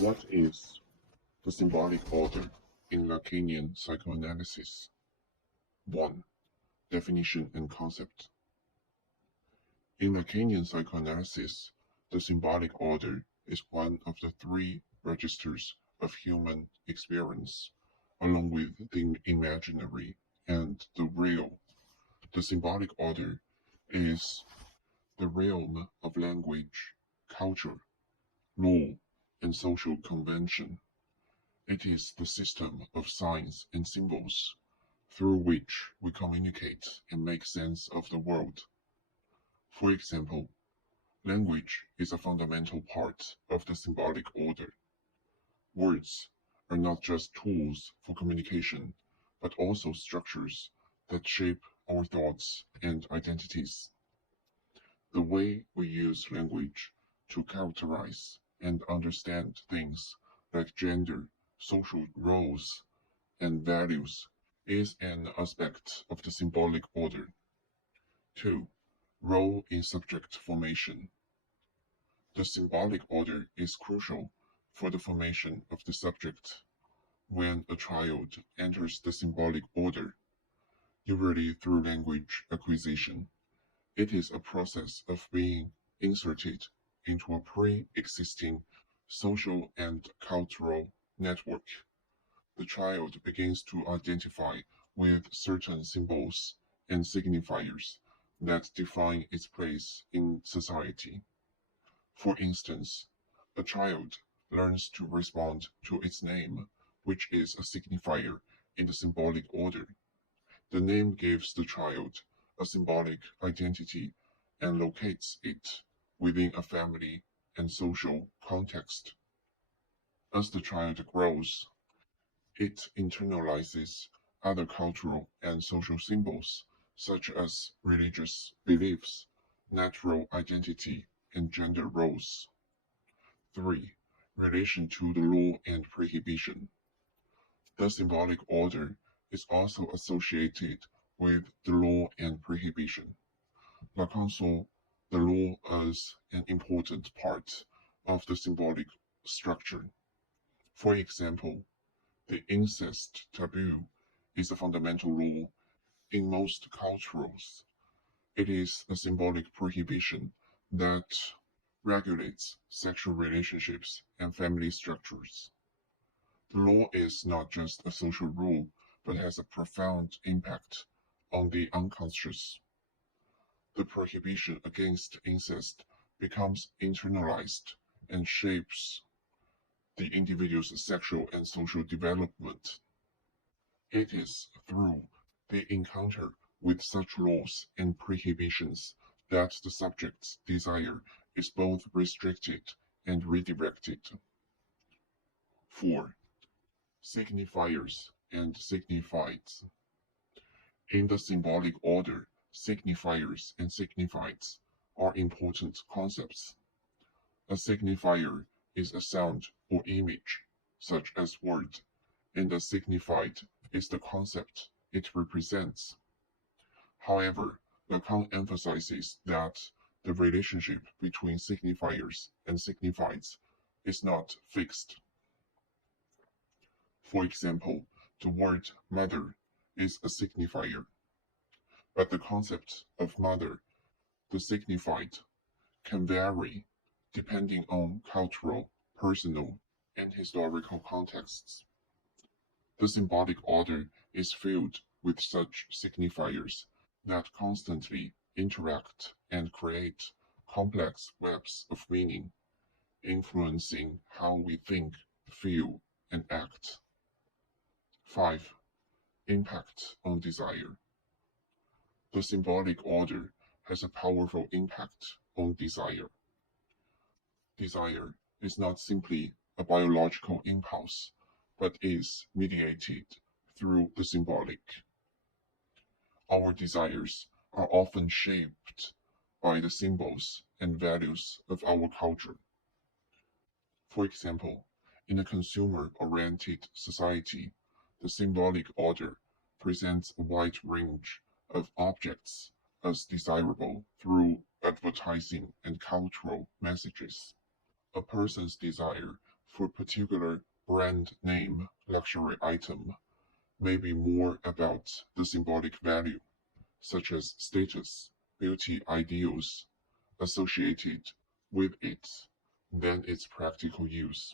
What is the symbolic order in Lacanian psychoanalysis? 1. Definition and concept. In Lacanian psychoanalysis, the symbolic order is one of the three registers of human experience, along with the imaginary and the real. The symbolic order is the realm of language, culture, law, and social convention. It is the system of signs and symbols through which we communicate and make sense of the world. For example, language is a fundamental part of the symbolic order. Words are not just tools for communication, but also structures that shape our thoughts and identities. The way we use language to characterize and understand things like gender, social roles, and values is an aspect of the symbolic order. 2. Role in subject formation. The symbolic order is crucial for the formation of the subject. When a child enters the symbolic order, usually through language acquisition, it is a process of being inserted into a pre-existing social and cultural network. The child begins to identify with certain symbols and signifiers that define its place in society. For instance, a child learns to respond to its name, which is a signifier in the symbolic order. The name gives the child a symbolic identity and locates it within a family and social context. As the child grows, it internalizes other cultural and social symbols, such as religious beliefs, natural identity, and gender roles. 3. Relation to the law and prohibition. The symbolic order is also associated with the law and prohibition. Lacan saw the law as an important part of the symbolic structure. For example, the incest taboo is a fundamental law in most cultures. It is a symbolic prohibition that regulates sexual relationships and family structures. The law is not just a social rule, but has a profound impact on the unconscious. The prohibition against incest becomes internalized and shapes the individual's sexual and social development. It is through the encounter with such laws and prohibitions that the subject's desire is both restricted and redirected. 4. Signifiers and signifieds. In the symbolic order, signifiers and signifieds are important concepts. A signifier is a sound or image, such as word, and a signified is the concept it represents. However, Lacan emphasizes that the relationship between signifiers and signifieds is not fixed. For example, the word mother is a signifier, but the concept of mother, the signified, can vary depending on cultural, personal, and historical contexts. The symbolic order is filled with such signifiers that constantly interact and create complex webs of meaning, influencing how we think, feel, and act. 5. Impact on desire. The symbolic order has a powerful impact on desire. Desire is not simply a biological impulse, but is mediated through the symbolic. Our desires are often shaped by the symbols and values of our culture. For example, in a consumer-oriented society, the symbolic order presents a wide range of objects as desirable through advertising and cultural messages. A person's desire for a particular brand name luxury item may be more about the symbolic value, such as status, beauty ideals associated with it, than its practical use.